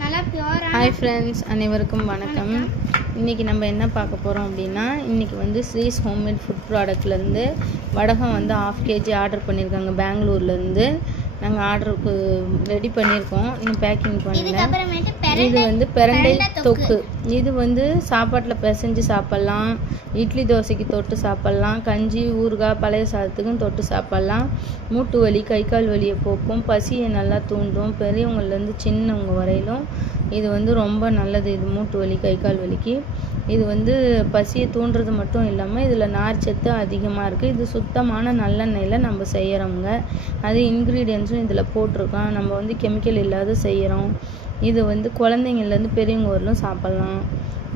நல்லா பியூரா. Hi friends, அனைவருக்கும் வணக்கம். இன்றைக்கி நம்ம என்ன பார்க்க போகிறோம் அப்படின்னா, இன்றைக்கி வந்து ஸ்ரீஸ் ஹோம்மேட் ஃபுட் ப்ராடக்ட்லேருந்து வடகம் வந்து 1/2 kg ஆர்டர் பண்ணியிருக்காங்க. பெங்களூர்லேருந்து நாங்கள் ஆர்டருக்கு ரெடி பண்ணியிருக்கோம், இன்னும் பேக்கிங் பண்ணல. இது வந்து பிரண்டை தொக்கு. இது வந்து சாப்பாட்டில் பிசைஞ்சு சாப்பிட்லாம், இட்லி தோசைக்கு தொட்டு சாப்பிட்லாம், கஞ்சி ஊறுகாய் பழைய சாதத்துக்கும் தொட்டு சாப்பிட்லாம். மூட்டு வலி கை கால் வலியை போக்கும், பசியை நல்லா தூண்டும். பெரியவங்கள்லேருந்து சின்னவங்க வரையிலும் இது வந்து ரொம்ப நல்லது. இது மூட்டு வலி கை கால் வலிக்கு இது வந்து பசியை தூண்டுறது மட்டும் இல்லாமல் இதில் நார்ச்சத்து அதிகமாக இருக்குது. இது சுத்தமான நல்லெண்ணெயில் நம்ம செய்கிறோங்க. அது இன்க்ரீடியன்ஸும் இதில் போட்டிருக்கோம். நம்ம வந்து கெமிக்கல் இல்லாத செய்கிறோம். இது வந்து குழந்தைங்கள்லேருந்து பெரியவங்க வரலும் சாப்பிட்லாம்.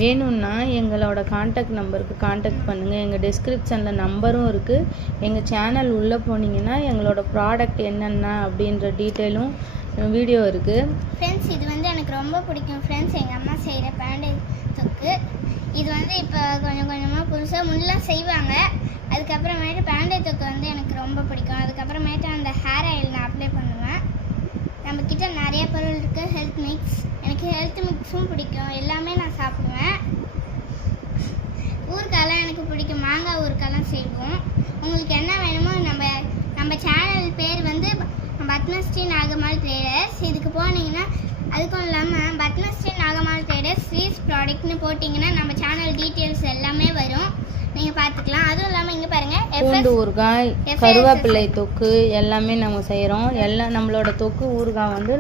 வேணும்னா எங்களோட காண்டாக்ட் நம்பருக்கு காண்டாக்ட் பண்ணுங்கள். எங்கள் டிஸ்கிரிப்ஷனில் நம்பரும் இருக்குது. எங்கள் சேனல் உள்ளே போனீங்கன்னா எங்களோட ப்ராடக்ட் என்னென்ன அப்படின்ற டீட்டெயிலும் வீடியோ இருக்குது. ஃப்ரெண்ட்ஸ், இது வந்து எனக்கு ரொம்ப பிடிக்கும். ஃப்ரெண்ட்ஸ், எங்கள் அம்மா செய்கிற பிரண்டை தொக்கு இது வந்து இப்போ கொஞ்சம் கொஞ்சமாக புதுசாக முன்னெலாம் செய்வாங்க. அதுக்கப்புறமேட்டு பிரண்டை தொக்கு வந்து எனக்கு ரொம்ப பிடிக்கும். அதுக்கப்புறமேட்டு அந்த ஹேர் ஆயில் நான் அப்ளை பண்ணுவேன். நம்மக்கிட்ட நிறைய பொருள் இருக்குது. ஹெல்த் மிக்ஸ், எனக்கு ஹெல்த் மிக்ஸும் பிடிக்கும். எல்லாமே நான் சாப்பிடுவேன். ஊறுகாலாம் எனக்கு பிடிக்கும். மாங்காய் ஊறுகாலாம் செய்வோம். உங்களுக்கு என்ன வேணுமோ நம்ம சேனல் பேர் வந்து பத்மஸ்ரீ நாகம்மாள் ட்ரேடர்ஸ். இதுக்கு போனீங்கன்னா அதுக்கும் இல்லாமல் பத்மஸ்ரீ நாகம்மாள் ட்ரேடர்ஸ் ஸ்ரீஸ் ப்ராடக்ட்னு போட்டிங்கன்னா நம்ம சேனல் டீட்டெயில்ஸ் எல்லாமே வரும், நீங்கள் பார்த்துக்கலாம். அதுவும் இல்லாமல் இங்கே பாருங்கள், பூண்டு ஊறுகாய், கருவேப்பிலை தொக்கு எல்லாமே நம்ம செய்கிறோம். எல்லாம் நம்மளோட தொக்கு ஊறுகாய் வந்து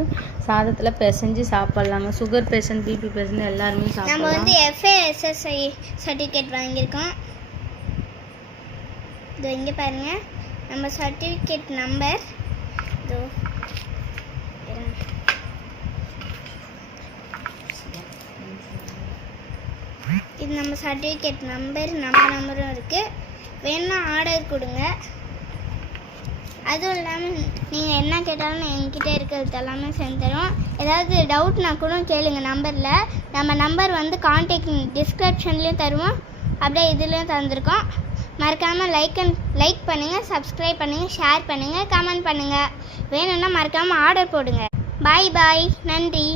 சாதத்தில் பிசைஞ்சு சாப்பிட்லாங்க. சுகர் பேஷண்ட், பிபி பேஷண்ட் எல்லாருமே சாப்பிடலாம். நம்ம வந்து FASSI சர்டிஃபிகேட் வாங்கியிருக்கோம். இது இங்கே பாருங்கள், நம்ம சர்டிஃபிகேட் நம்பர் இது நம்ம சர்டிஃபிகேட் நம்பரும் இருக்குது. வேணும்னா ஆர்டர் கொடுங்க. அதுவும் இல்லாமல் நீங்கள் என்ன கேட்டாலும் என்கிட்ட இருக்கிறது எல்லாமே செஞ்சு தரோம். ஏதாவது டவுட்னா கூட கேளுங்க நம்பரில். நம்ம நம்பர் வந்து கான்டாக்ட் டிஸ்கிரிப்ஷன்லேயும் தருவோம், அப்படியே இதுலேயும் தந்திருக்கோம். மறக்காமல் லைக் பண்ணுங்கள், சப்ஸ்கிரைப் பண்ணுங்கள், ஷேர் பண்ணுங்கள், கமெண்ட் பண்ணுங்கள். வேணும்னா மறக்காமல் ஆர்டர் போடுங்க. பாய், நன்றி.